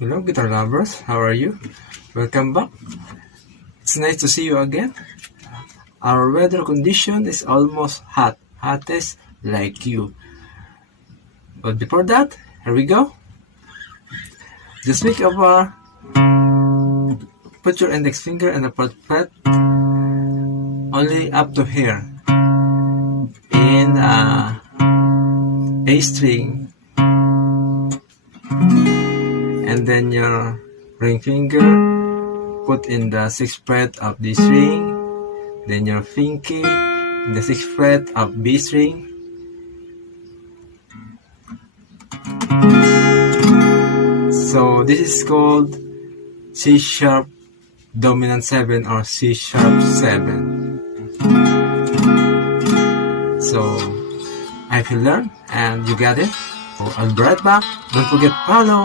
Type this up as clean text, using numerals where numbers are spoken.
Hello, guitar lovers. How are you? Welcome back. It's nice to see you again. Our weather condition is almost hot, hottest like you. But before that, here we go. Just make put your index finger in the fourth fret, only up to here, in A string, and then your ring finger put in the 6th fret of D string, then your pinky in the 6th fret of B string, so this is called C sharp dominant 7 or C sharp 7. So I will learn and you got it. So I'll be right back. Don't forget follow.